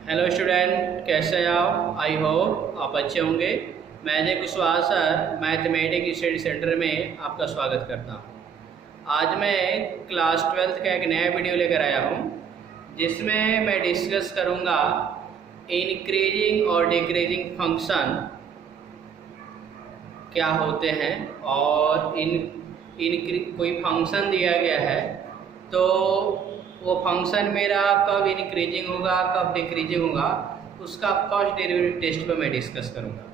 Hello student, कैसे हैं आप? आई होप आप अच्छे होंगे। मैं Ajay Kushwaha sir mathematics study centre में आपका स्वागत करता हूं। आज मैं क्लास 12th का एक नया वीडियो लेकर आया हूं, जिसमें मैं डिस्कस करूंगा इंक्रीजिंग और डिक्रीजिंग फंक्शन क्या होते हैं। और कोई फंक्शन दिया गया है तो वो फंक्शन मेरा कब इंक्रीजिंग होगा कब डिक्रीजिंग होगा, उसका फर्स्ट डेरिवेटिव टेस्ट पर मैं डिस्कस करूंगा।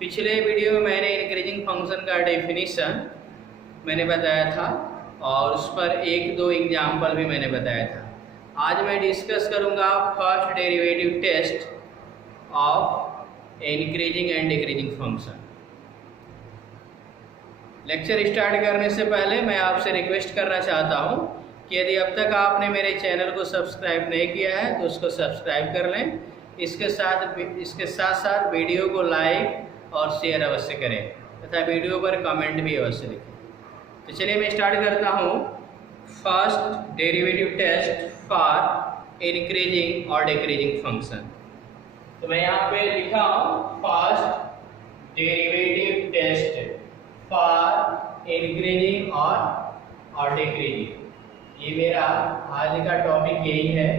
पिछले वीडियो में मैंने इंक्रीजिंग फंक्शन का डेफिनेशन मैंने बताया था और उस पर एक दो एग्जाम्पल भी मैंने बताया था। आज मैं डिस्कस करूंगा first derivative test of increasing and decreasing function. Lecture start करने से पहले मैं आपसे रिक्वेस्ट करना चाहता हूं कि यदि अब तक आपने मेरे चैनल को सब्सक्राइब नहीं किया है तो उसको सब्सक्राइब कर लें। इसके साथ साथ वीडियो को लाइक और शेयर अवश्य करें तथा वीडियो पर कमेंट भी अवश्य लिखें। तो चलिए मैं स्टार्ट करता हूं first derivative test for increasing और डिक्रीजिंग फंक्शन। तो मैं यहाँ पे लिखा हूँ first derivative test for increasing और डिक्रीजिंग। ये मेरा आज का टॉपिक यही है,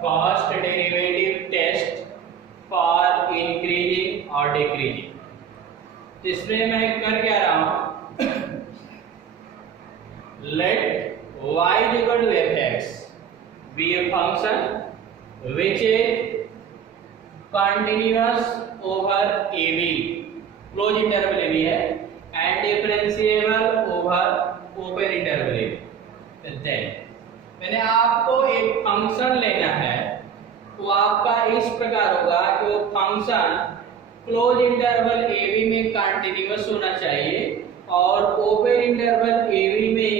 first derivative test for increasing और डिक्रीजिंग। इसमें मैं कर क्या रहा हूं, let y equal to fx be a function which is continuous over ab, close interval ab है, and differentiable over open interval ab। मैंने आपको एक फंक्शन लेना है, तो आपका इस प्रकार होगा कि वो फंक्शन क्लोज इंटरवल ab में कंटिन्यूअस होना चाहिए और ओपन इंटरवल ab में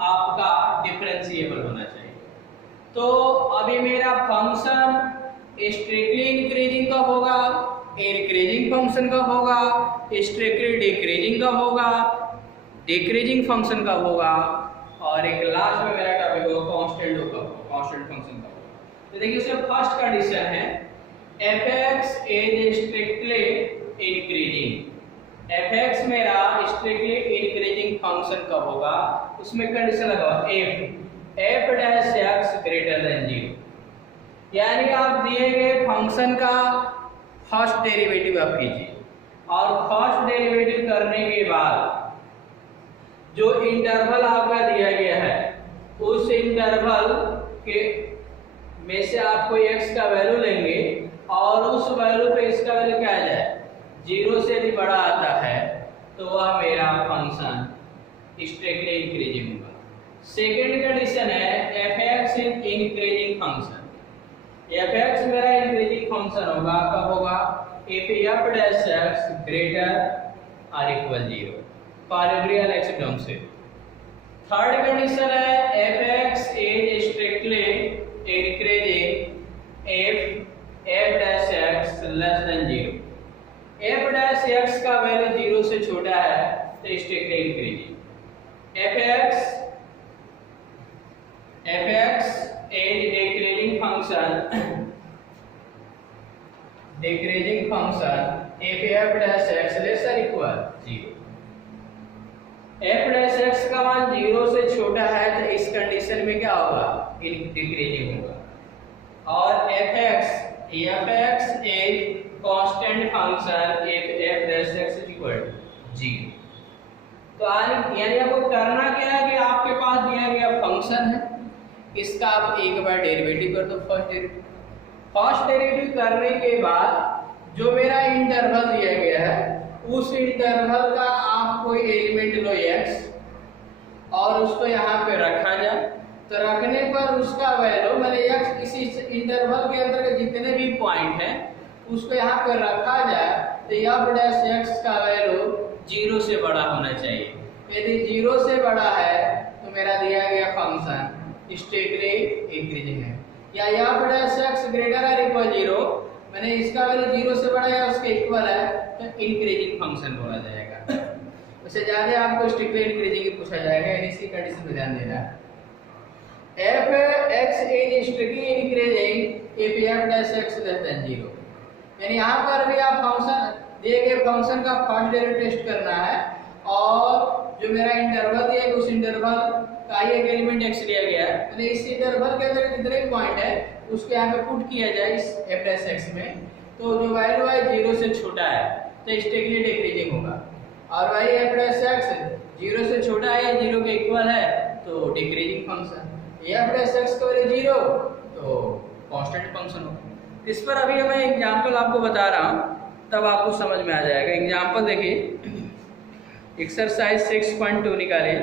आपका डिफरेंशिएबल होना चाहिए। तो अभी मेरा फंक्शन स्ट्रिक्टली इंक्रीजिंग कब होगा, इंक्रीजिंग फंक्शन कब होगा, स्ट्रिक्टली डिक्रीजिंग कब होगा, डिक्रीजिंग फंक्शन कब होगा, और एक लास्ट में मेरा टॉपिक होगा कांस्टेंट फंक्शन का होगा। तो देखिए इसमें फर्स्ट कंडीशन है fx is strictly increasing. fx मेरा स्ट्रिक्टली इंक्रीजिंग फंक्शन कब होगा, उसमें कंडीशन लगाओ f dash x greater than 0। यानी आप दिए गए फंक्शन का फर्स्ट डेरिवेटिव आप कीजिए और फर्स्ट डेरिवेटिव करने के बाद जो इंटरवल आपका दिया गया है उस इंटरवल के में से आप कोई x का वैल्यू लेंगे और उस वैल्यू पे इसका वैल्यू क्या आ जाए, 0 से यदि बड़ा आता है तो वह मेरा फंक्शन स्ट्रिक्टली इंक्रीजिंग होगा। सेकेंड कंडीशन है fx is increasing function. fx मेरा इंक्रीजिंग फंक्शन होगा, कब होगा, if f dash x greater or equal 0 for every x term से। थर्ड कंडीशन है fx is strictly increasing if f dash x less than 0। f dash x का value 0 से छोटा है तो strictly increasing. fx is decreasing function if f dash x less or equal 0। f dash x का मान 0 से छोटा है तो इस कंडीशन में क्या होगा, डिक्रीजिंग होगा। और fx is constant function if f dash x is equal to 0। तो यानी आपको करना क्या है कि आपके पास दिया गया फंक्शन है, इसका आप एक बार डेरिवेटिव कर दो। फर्स्ट डेरिवेटिव करने के बाद जो मेरा इंटरवल दिया गया है उस इंटरवल का आप कोई एलिमेंट लो x और उसको यहाँ पे रखा जाए। तो रखने पर उसका वैल्यू मैंने x इसी इंटरवल के अंदर के जितने भी पॉइंट हैं उसको यहाँ पे रखा जाए तो f डैश x का वैल्यू 0 से बड़ा होना चाहिए। यदि 0 से बड़ा है तो मेरा दिया गया फंक्शन स्ट्रिक्टली इंक्रीजिंग है। या f डैश x ग्रेटर और इक्वल 0, मैंने इसका वैल्यू 0 से बड़ा है उसके इक्वल है तो इंक्रीजिंग फंक्शन बोला जाएगा। उससे ज्यादा आपको स्ट्रिक्टली इंक्रीजिंग पूछा जाएगा, यानी इसकी कंडीशन पे ध्यान देना। f x is strictly increasing if f dash x less than 0। यानी यहाँ पर भी आप फंक्शन दिए गए फंक्शन का फर्स्ट डेरिवेटिव टेस्ट करना है और जो मेरा इंटरवल दिया है उस इंटरवल का ही एक एलिमेंट x लिया गया है, मतलब इस इंटरवल के अंदर जितने पॉइंट है उसको यहाँ पे पुट किया जाए इस f dash x में, तो जो वैल्यू है 0 से छोटा है तो स्टेगली डिक्रीजिंग होगा, और वही f dash x 0 से छोटा है या 0 के इक्वल है तो decreasing function, f dash x का वैल्यू 0 तो कांस्टेंट फंक्शन होगा। इस पर अभी मैं एग्जांपल आपको बता रहा हूँ तब आपको समझ में आ जाएगा। एग्जांपल देखिए, एक्सरसाइज 6.2 निकालिए।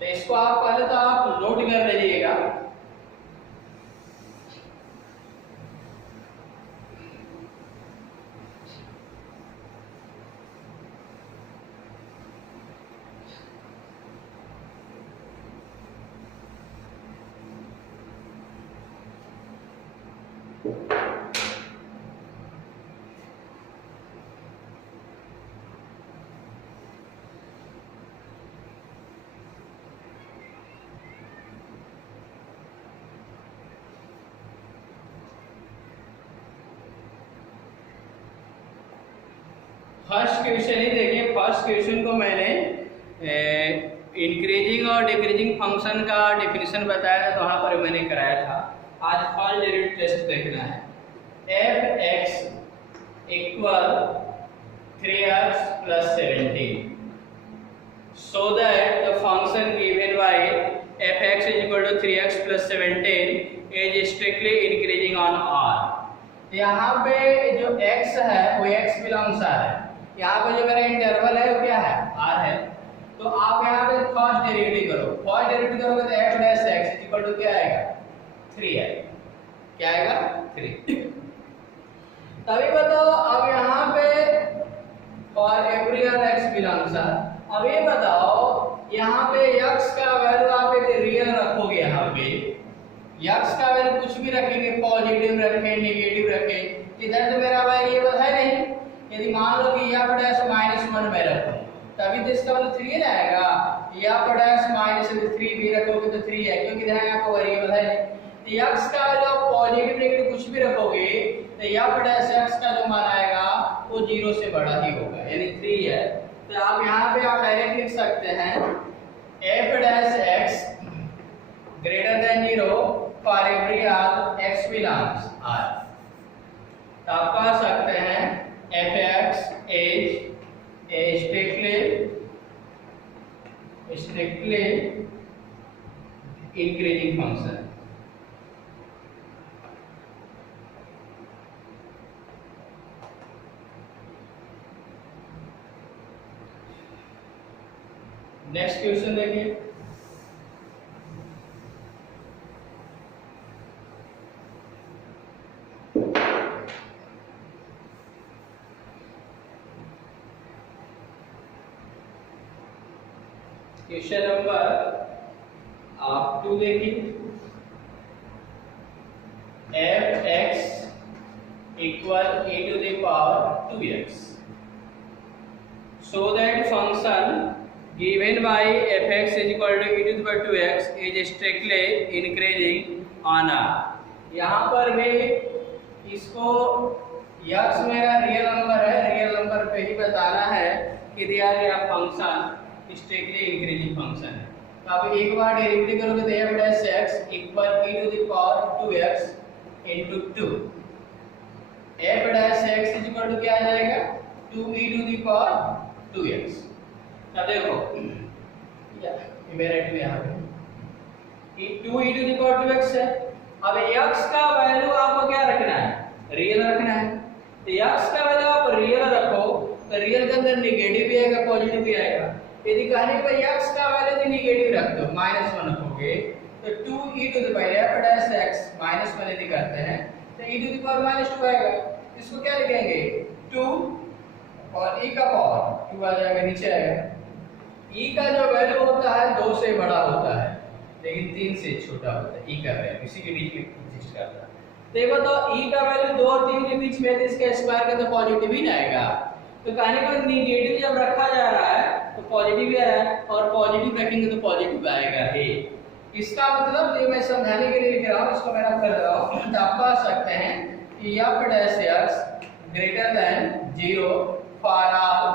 तो इसको आप पहले तो आप नोट कर लीजिएगा। फर्स्ट क्वेश्चन ही देखिए, फर्स्ट क्वेश्चन को मैंने इंक्रीजिंग और डिक्रीजिंग फंक्शन का डेफिनेशन बताया था, तो वहां पर मैंने कराया था। आज फर्स्ट डेरिवेटिव टेस्ट देखना है। f x equal 3x plus 17 so that the function given by f x is equal to 3x plus 17 is strictly increasing on r। यहाँ पे जो x है वो x बिलोंग्स r है, यहाँ पे जो मेरा इंटरवल है वो क्या है r है, तो आप यहाँ पे फर्स्ट डेरिवेटिव करो। फर्स्ट डेरिवेटिव करोगे तो f dash x equal to क्या आएगा 3 है, क्या आएगा 3। तभी बताओ अब यहाँ पे for every r x belongs r, अब ये बताओ यहाँ पे x का वैल्यू आप एक रियल रखोगे, यहाँ पे x का वैल्यू कुछ भी रखेंगे, पॉजिटिव रखें नेगेटिव रखें, इधर तो मेरा वेरिएबल है नहीं। यदि मान लो कि f dash -1 में रखूं तभी तो इसका वैल्यू 3 आएगा, f dash -3 भी रखोगे तो 3 है क्योंकि यहाँ आपका वेरिएबल है नहीं। तो x का वैल्यू पॉजिटिव नेगेटिव कुछ भी रखोगे तो f dash x का जो मान आएगा वो 0 से बड़ा ही होगा, यानी 3 है। तो आप यहाँ पे आप डायरेक्ट लिख सकते हैं f dash x greater than 0 for every r x belongs r। तो आप कह सकते हैं f(x) is a strictly increasing function। Next question देखिए, क्वेश्चन नंबर आप 2 देखिए। f x equal e to the power 2x so that function given by f x is equal to e to the power 2x is strictly increasing on r। यहाँ पर भी इसको x मेरा real number है, real number पे ही बताना है कि दिया गया फंक्शन स्ट्रिक्टली इंक्रीजिंग फंक्शन है। तो आप एक बार डेरिवेटिव करोगे तो f dash x equal e to the power 2x into 2। f dash x is equal to क्या आ जाएगा 2e to the power 2x। अब देखो इमेरेट में यहाँ पे 2e to the power 2x है। अब x का वैल्यू आपको क्या रखना है, रियल रखना है। तो x का वैल्यू आप रियल रखो तो रियल के अंदर नेगेटिव भी आएगा पॉजिटिव भी आएगा। यदि कहने पर x का वैल्यू यदि नेगेटिव रख दो -1 रखोगे तो 2e to the power f dash x -1 यदि करते हैं तो e to the power -2 आएगा। इसको क्या लिखेंगे 2 और e का पावर 2 आ जाएगा, नीचे आएगा। e का जो वैल्यू होता है 2 से बड़ा होता है लेकिन 3 से छोटा होता है। e का वैल्यू इसी के बीच में एग्जिस्ट करता है। तो ये बताओ e का वैल्यू 2 और 3 के बीच में है तो इसका स्क्वायर का तो पॉजिटिव ही आएगा। तो कहने का नेगेटिव जब रखा जा रहा है तो पॉजिटिव ही आ रहा है और पॉजिटिव रखेंगे तो पॉजिटिव आएगा ही। इसका मतलब जो मैं समझाने के लिए लिख रहा हूँ इसको मैं कर रहा हूँ, तो आप कह सकते हैं कि f dash x greater than 0 for all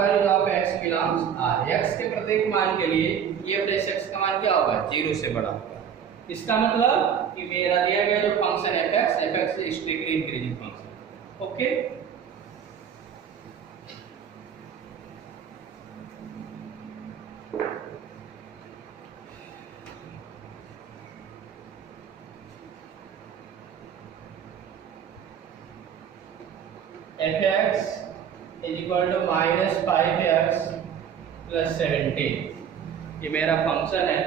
values of x belongs R। x के प्रत्येक मान के लिए f डैश x का मान क्या होगा, 0 से बड़ा होगा। इसका मतलब कि मेरा दिया गया जो function f(x) is strictly increasing function. Okay, f(x) is equal to -5x plus 17, ये मेरा फंक्शन है।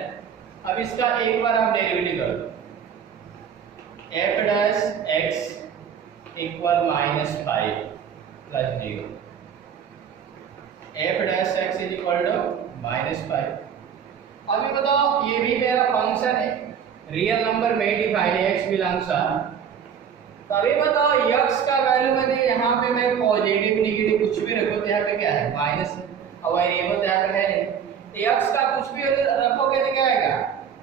अब इसका एक बार आप डेरिवेटिव कर दो, f dash x equal -5 plus 0, f dash x is equal to -5। अभी बताओ, ये भी मेरा फंक्शन है, रियल नंबर में डिफाइन है, x बिलोंग्स R। तो अभी बताओ x का वैल्यू मैंने यहाँ पे मैं पॉजिटिव नेगेटिव कुछ भी रखो तो यहाँ पे क्या है, माइनस है, और वेरिएबल तो यहाँ पे है नहीं, x का कुछ भी रखोगे तो क्या आएगा,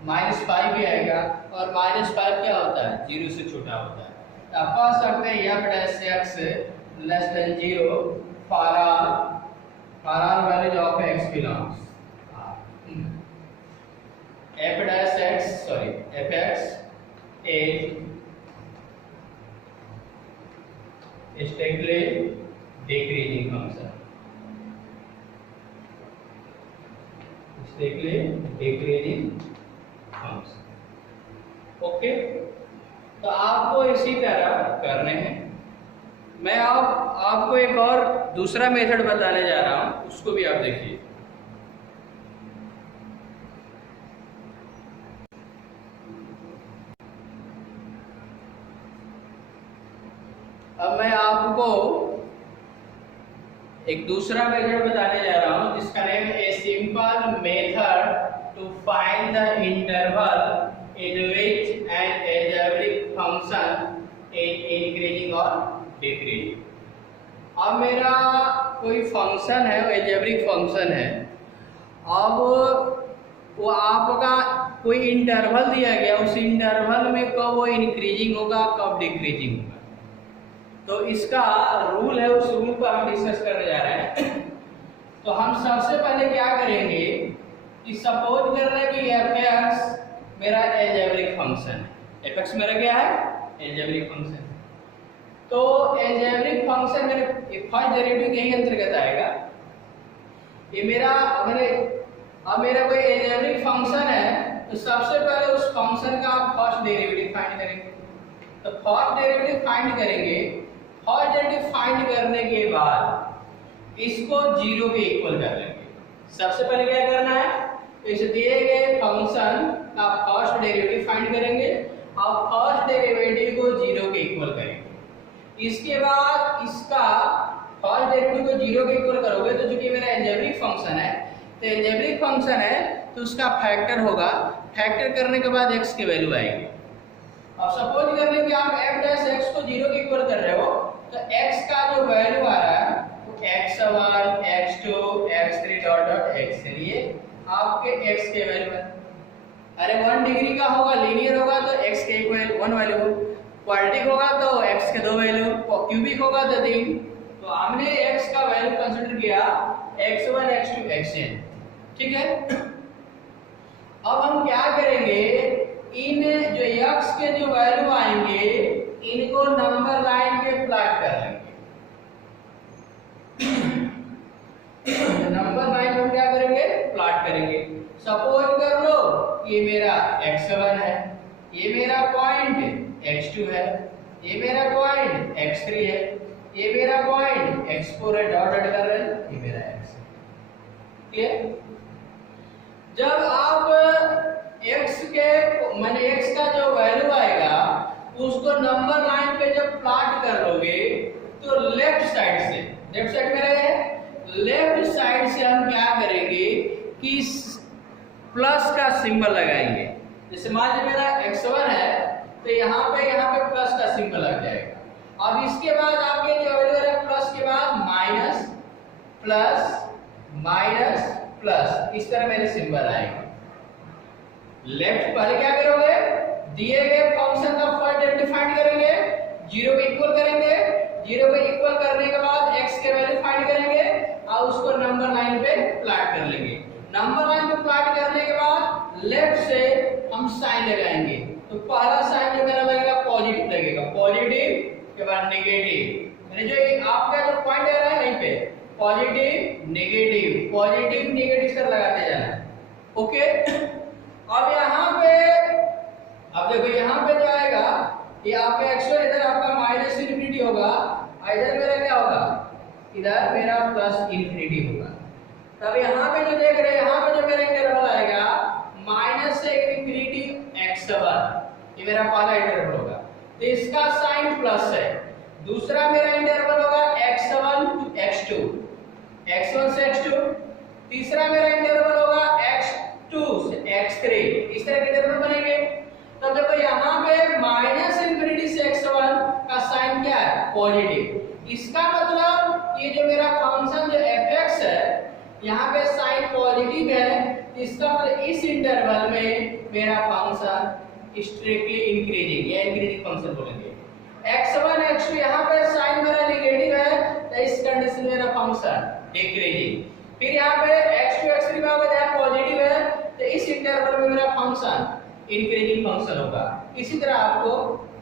-5 भी आएगा, और -5 क्या होता है, 0 से छोटा होता है। तो आप कह सकते हैं f dash x less than 0 for all values of x belongs f dash x sorry f(x) is strictly decreasing function, strictly decreasing function। Okay, तो आपको इसी तरह करने हैं। मैं आपको एक और दूसरा मेथड बताने जा रहा हूं, उसको भी आप देखिए। अब मैं आपको एक दूसरा मेथड बताने जा रहा हूं जिसका नेम है a simple method to find the interval in which an algebraic function is increasing और डिक्रीजिंग। अब मेरा कोई फंक्शन है, वो अलजेब्रिक फंक्शन है, अब वो आपका कोई इंटरवल दिया गया, उस इंटरवल में कब वो इंक्रीजिंग होगा कब डिक्रीजिंग होगा। तो इसका रूल है, उस रूल को हम डिस्कस करने जा रहे हैं। तो हम सबसे पहले क्या करेंगे कि सपोज कर रहे हैं कि f(x) मेरा अलजेब्रिक फंक्शन है, f(x) मेरा क्या है, अलजेब्रिक फंक्शन। तो अलजेब्रिक फंक्शन मेरे फर्स्ट डेरिवेटिव के ही अंतर्गत आएगा। ये मेरा अब मेरा कोई अलजेब्रिक फंक्शन है, तो सबसे पहले उस फंक्शन का फर्स्ट डेरिवेटिव फाइंड करेंगे। तो फर्स्ट डेरिवेटिव फाइंड करेंगे, फर्स्ट डेरिवेटिव फाइंड करने के बाद इसको 0 के इक्वल कर लेंगे। सबसे पहले क्या करना है, इस दिए गए फंक्शन का फर्स्ट डेरिवेटिव फाइंड करेंगे और फर्स्ट डेरिवेटिव को 0 के इक्वल करेंगे। इसके बाद इसका फर्स्ट डेरिवेटिव को 0 के इक्वल करोगे तो चूंकि मेरा अलजेब्रिक फंक्शन है, तो अलजेब्रिक फंक्शन है तो उसका फैक्टर होगा, फैक्टर करने के बाद x की वैल्यू आएगी। अब सपोज कर लें कि आप f डैश x को 0 के इक्वल कर रहे हो, तो x का जो वैल्यू आ रहा है वो x1 x2 x3 dot dot x के लिए आपके x के वैल्यू है। अरे 1 डिग्री का होगा, लीनियर होगा तो x के एक 1 वैल्यू, क्वाड्रेटिक होगा तो x के 2 वैल्यू, क्यूबिक होगा तो 3। तो हमने x का वैल्यू कंसीडर किया x1 x2 xn, ठीक है। अब हम क्या करेंगे, इन जो x के जो वैल्यू आएंगे इनको नंबर लाइन पे प्लॉट कर लेंगे। नंबर लाइन पे क्या करेंगे, प्लॉट करेंगे। सपोज कर लो ये मेरा x1 है, ये मेरा पॉइंट x2 है, ये मेरा पॉइंट x3 है, ये मेरा पॉइंट x4 है, डॉट डॉट कर रहे हैं, ये मेरा x है। क्लियर? जब आप x के माने x का जो वैल्यू आएगा उसको नंबर लाइन पे जब प्लॉट कर लोगे तो लेफ्ट साइड से, लेफ्ट साइड में रहे, लेफ्ट साइड से हम क्या करेंगे कि प्लस का सिंबल लगाएंगे। जैसे मान लीजिए मेरा x1 है तो यहाँ पे प्लस का सिंबल लग जाएगा। अब इसके बाद आपके जो वैल्यू है प्लस के बाद माइनस प्लस माइनस प्लस, इस तरह मेरे सिंबल आएंगे। लेफ्ट पहले क्या करोगे, दिए गए फंक्शन का फर्स्ट डेरिवेटिव फाइंड करेंगे, 0 पे इक्वल करेंगे, 0 पे इक्वल करने के बाद x के वैल्यू फाइंड करेंगे और उसको नंबर लाइन पे प्लॉट कर लेंगे। नंबर लाइन पे प्लॉट करने के बाद लेफ्ट से हम साइन लगाएंगे। तो पहला साइन जो मेरा लगेगा पॉजिटिव लगेगा, पॉजिटिव के बाद नेगेटिव, यानी जो आपका जो पॉइंट है ना यहीं पे पॉजिटिव नेगेटिव सर लगाते जाना। ओके, अब यहाँ पे अब देखो यहाँ पे जो आएगा ये आपका एक्चुअल इधर आपका माइनस इन्फिनिटी होगा, इधर मेरा क्या होगा, इधर मेरा प्लस इन्फिनिटी होगा। तब यहाँ पे जो देख रहे हैं यहाँ पे जो मेरा इंटरवल आएगा माइनस से इन्फिनिटी x1, ये मेरा पहला इंटरवल होगा, तो इसका साइन प्लस है। दूसरा मेरा इंटरवल होगा x1 to x2, x1 से x2। तीसरा मेरा इंटरवल होगा x2 से x3, इस तरह के इंटरवल बनेंगे। तब देखो यहाँ पे माइनस इन्फिनिटी से x1 का साइन क्या है, पॉजिटिव। इसका मतलब ये जो मेरा फंक्शन जो fx है यहाँ पे साइन पॉजिटिव है, इसका मतलब इस इंटरवल में मेरा फंक्शन स्ट्रिक्टली इंक्रीजिंग या इंक्रीजिंग फंक्शन बोलेंगे। x1 x2 यहाँ पे साइन मेरा नेगेटिव है, तो इस कंडीशन में मेरा फंक्शन डिक्रीजिंग। फिर यहाँ पे x2 x3 का वजह पॉजिटिव है, तो इस इंटरवल में मेरा फंक्शन इंक्रीजिंग फंक्शन होगा। इसी तरह आपको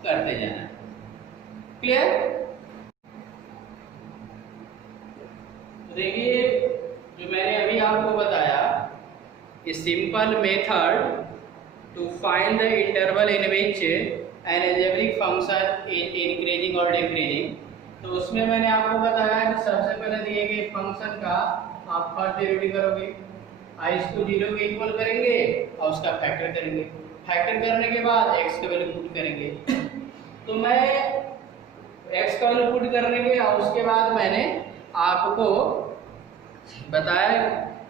करते जाना। क्लियर? देखिए जो मैंने अभी आपको बताया, ये simple method to find the interval in which an algebraic function is increasing और डिक्रीजिंग। तो उसमें मैंने आपको बताया कि सबसे पहले दिए गए फंक्शन का आप फर्स्ट डेरिवेटिव करोगे, इसको 0 के इक्वल करेंगे और उसका फैक्टर करेंगे। फैक्टर करने के बाद x का वैल्यू पुट करेंगे। तो मैं x का वैल्यू पुट करने के और उसके बाद मैंने आपको बताया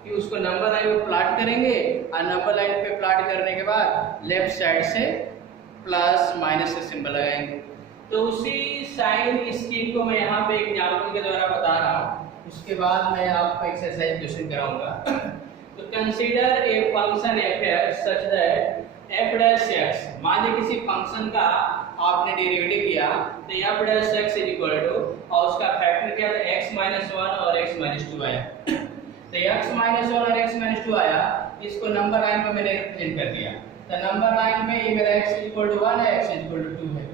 कि उसको नंबर लाइन पे प्लॉट करेंगे और नंबर लाइन पे प्लॉट करने के बाद लेफ्ट साइड से प्लस माइनस का सिंबल लगाएंगे। तो उसी साइन स्कीम को मैं यहाँ पे एग्जाम्पल के द्वारा बता रहा हूँ, उसके बाद मैं आपको एक्सरसाइज क्वेश्चन कराऊंगा। तो consider a function f such that f dash x, मान लीजिए किसी फंक्शन का आपने डेरिवेटिव किया तो f dash x is equal to और उसका फैक्टर क्या था x-1 और x-2 आया। तो x-1 और x-2 आया, इसको नंबर लाइन पे मैंने रिप्रेजेंट कर दिया। तो नंबर लाइन में ये मेरा x इज इक्वल टू 1 है, x इज इक्वल टू 2 है।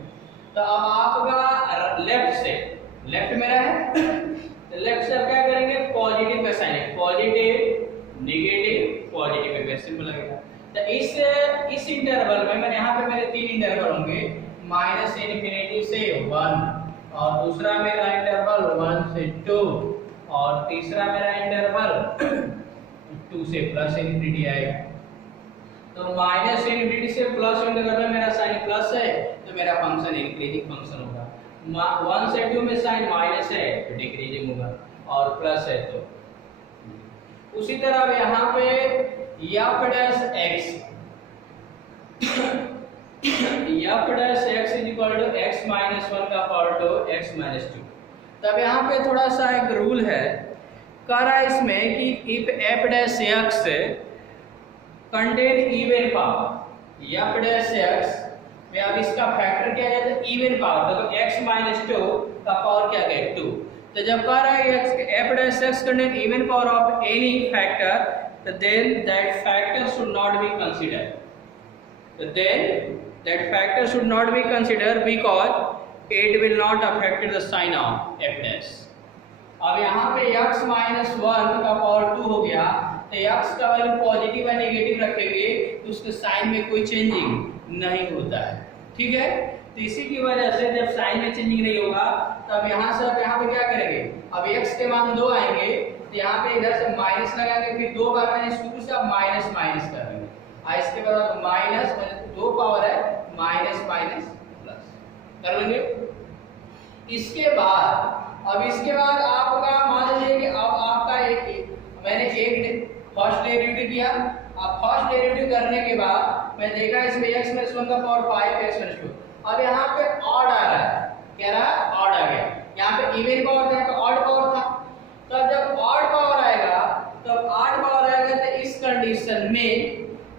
तो अब आपका लेफ्ट से, लेफ्ट मेरा है, तो लेफ्ट से क्या करेंगे, पॉजिटिव का साइन है, पॉजिटिव नेगेटिव पॉजिटिव का सिंबल लगेगा। तो इस इंटरवल में मैंने यहाँ पे मेरे 3 इंटरवल होंगे, माइनस इन्फिनिटी से 1 और दूसरा मेरा इंटरवल 1 से 2 और तीसरा मेरा इंटरवल 2 से प्लस इन्फिनिटी आएगा। तो माइनस इन्फिनिटी से प्लस इंटरवल में मेरा साइन प्लस है, तो मेरा फंक्शन इंक्रीजिंग फंक्शन होगा। 1 से 2 में साइन माइनस है तो डिक्रीजिंग होगा, और प्लस है तो। उसी तरह यहाँ पे f dash x is equal to x-1 का पावर टू x-2। तब यहाँ पे थोड़ा सा एक रूल है, कह रहा है इसमें कि if f dash x contain even power, f dash x में अब इसका फैक्टर क्या है, तो इवन पावर, तो x-2 का पावर क्या है 2। तो जब कह रहा है f dash x contain even power of any factor, then that factor should not be considered. Then that factor should not be considered because it will not affect the sign of f dash. अब यहाँ पे x-1 का power 2 हो गया, तो x का value positive या negative रखेंगे तो उसके साइन में कोई चेंजिंग नहीं होता है। ठीक है, तो इसी की वजह से जब साइन में चेंजिंग नहीं होगा तब यहाँ से अब यहाँ पे क्या करेंगे, अब x के मान 2 आएंगे तो यहाँ पे इधर से माइनस लगाएंगे, फिर 2 बार मैंने शुरू से अब माइनस माइनस कर देंगे, और इसके बाद माइनस मतलब 2 पावर है माइनस माइनस प्लस कर लेंगे। इसके बाद आपका मान लीजिए कि अब आपका मैंने एक फर्स्ट डेरिवेटिव किया। अब फर्स्ट डेरिवेटिव करने के बाद मैं देखा इसमें x-1 का पावर 5 x-2। अब यहाँ पे ऑड आ रहा है, क्या रहा है, ऑड आ गया। यहाँ पे इवन पावर था तो ऑड पावर था, तब जब ऑड पावर आएगा तो इस कंडीशन में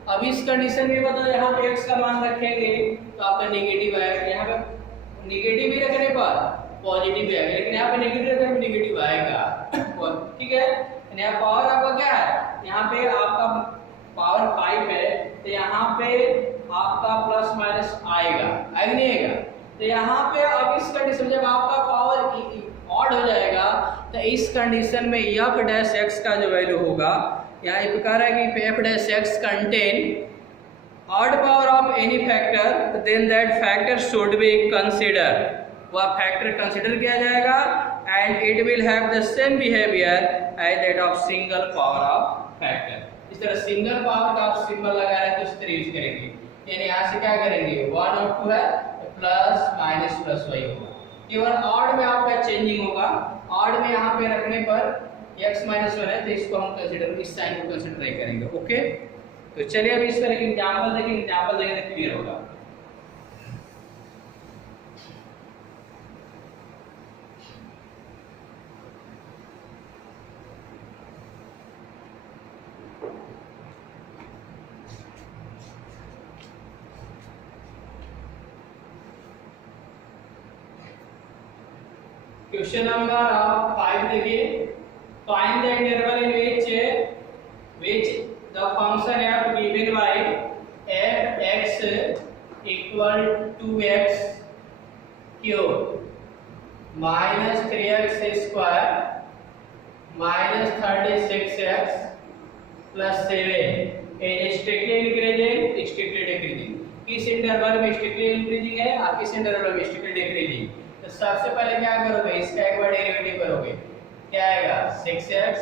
अब इस कंडीशन में बताओ यहाँ पे x का मान रखेंगे तो आपका नेगेटिव आएगा, यहाँ पे नेगेटिव भी रखने पर पॉजिटिव भी आएगा, लेकिन यहाँ पे नेगेटिव रखने पर नेगेटिव आएगा। ठीक है, यहाँ पावर आपका क्या है, यहाँ पे आपका पावर 5 है तो यहाँ पे आपका प्लस माइनस आएगा, आएगा नहीं आएगा। तो यहाँ पे अब इस कंडीशन जब आपका पावर ऑड हो जाएगा तो इस कंडीशन में f डैश x का जो वैल्यू होगा, यहाँ एक कह रहा है कि f dash x contain odd power of any factor then that factor should be consider, वह फैक्टर कंसीडर किया जाएगा and it will have the same behaviour as that of single power of factor. इस तरह single power का आप symbol लगा रहे हैं तो इस तरह यूज करेंगे, यानी यहाँ से क्या करेंगे 1 और 2 है प्लस माइनस प्लस वही होगा, केवल ऑड में आपका चेंजिंग होगा। ऑड में यहाँ पे रखने पर x माइनस 1 है तो इसको हम कंसीडर, इस साइन को कंसीडर नहीं करेंगे। ओके, तो चलिए अब इस पर एक एग्जांपल देखेंगे, एग्जांपल देखेंगे तो क्लियर होगा। क्वेश्चन नंबर 5 देखिए, find the interval in which the function f given by f(x) equal to x cube minus 3x square minus 36x plus 7 is strictly increasing, strictly decreasing। किस interval में strictly increasing है और किस interval में strictly decreasing. तो सबसे पहले क्या करोगे, इसका एक बार डेरिवेटिव करोगे, क्या आएगा 6x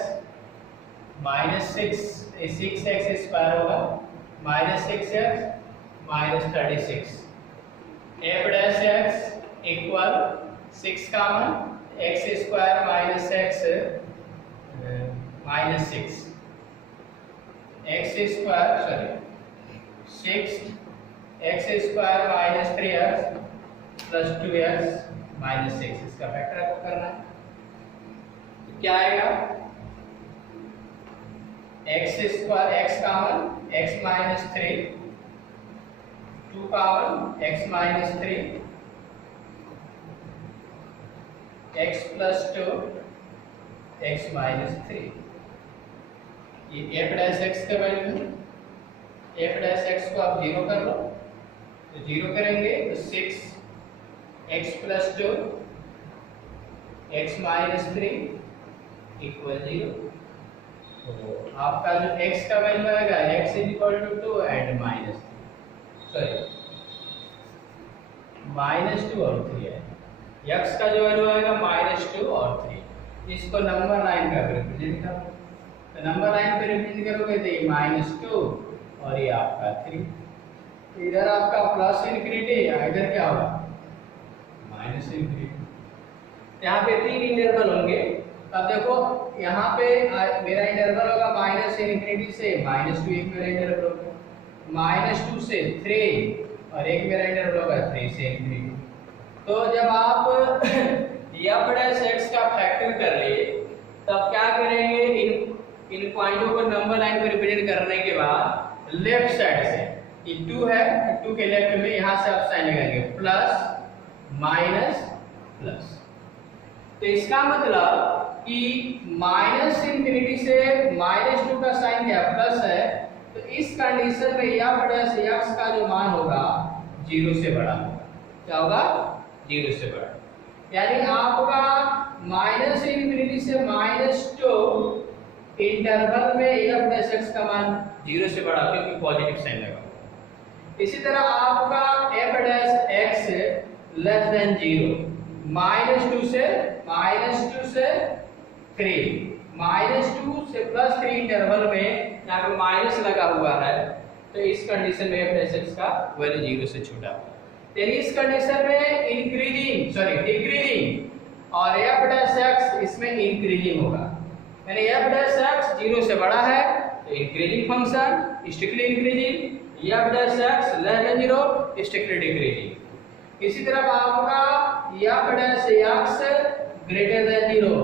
माइनस 6x स्क्वायर होगा minus 6x minus 36 f dash x equal 6 common x square minus x minus 6 x square sorry 6 x square minus 3x plus 2x minus 6, इसका फैक्टर आपको करना है। तो क्या आएगा x square x common x minus 3 2 common x minus 3 x plus 2 x minus 3, ये f dash x का value है। f डैश x को आप 0 कर लो तो 0 करेंगे तो 6 x plus 2 x minus 3 equal 0। तो आपका जो x का वैल्यू आएगा x is equal to 2 and minus sorry minus 2 और 3 है, x का जो वैल्यू आएगा माइनस 2 और 3। इसको नंबर लाइन का रिप्रेजेंट करो, तो नंबर लाइन पे रिप्रेजेंट करोगे तो ये माइनस 2 और ये आपका 3, इधर आपका प्लस इनफिनिटी, इधर क्या होगा माइनस इनफिनिटी। यहाँ पे 3 इंटरवल होंगे, अब देखो यहाँ पे मेरा इंटरवल होगा माइनस इनफिनिटी से माइनस 2, एक मेरा इंटरवल होगा माइनस 2 से 3 और एक मेरा इंटरवल होगा 3 से इनफिनिटी। तो जब आप f डैश x का फैक्टर कर लिए तब क्या करेंगे, इन पॉइंटों को नंबर लाइन पर रिप्रेजेंट करने के बाद लेफ्ट साइड से ये 2 है, 2 के लेफ्ट में यहाँ से आप साइन लगाएंगे प्लस माइनस प्लस। तो इसका मतलब कि माइनस इनफिनिटी से माइनस 2 का साइन क्या प्लस है, तो इस कंडीशन में f डैश x का जो मान होगा 0 से बड़ा होगा। क्या होगा 0 से बड़ा, यानी आपका माइनस इनफिनिटी से माइनस 2 इंटरवल में f डैश x का मान 0 से बड़ा क्योंकि पॉजिटिव साइन लगा। इसी तरह आपका f dash x less than 0 minus 2 से 3 माइनस 2 से प्लस 3 इंटरवल में यहाँ पे माइनस लगा हुआ है, तो इस कंडीशन में f डैश x का वैल्यू 0 से छोटा होगा। यानी इस कंडीशन में डिक्रीजिंग और f डैश x इसमें इंक्रीजिंग होगा, यानी f डैश x 0 से बड़ा है तो increasing function strictly increasing, f dash x less than 0 strictly decreasing. इसी तरह आपका f dash x greater than 0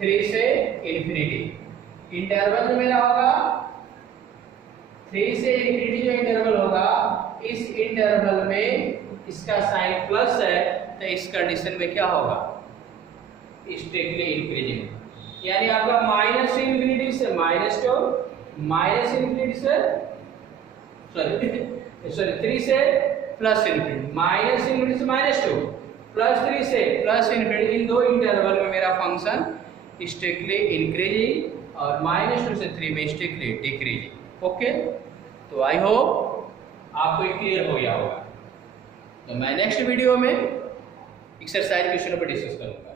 3 से इंफिनिटी, इंटरवल मेरा होगा 3 से इन्फिनिटी जो इंटरवल होगा, इस इंटरवल में इसका साइन प्लस है, तो इस कंडीशन में क्या होगा, स्ट्रिक्टली इंक्रीजिंग। यानी आपका माइनस इन्फिनिटी से माइनस टू, माइनस इन्फिनिटी से सॉरी 3 से प्लस इन्फिनिटी, माइनस इन्फिनिटी से माइनस टू, प्लस 3 से प्लस इन्फिनिटी, इन दो इंटरवल में मेरा फंक्शन स्ट्रिक्टली इंक्रीजिंग और माइनस 2 से 3 में स्ट्रिक्टली डिक्रीजिंग। ओके, तो आई होप आपको क्लियर हो गया होगा। तो मैं नेक्स्ट वीडियो में एक्सरसाइज क्वेश्चनों पर डिस्कस करूंगा।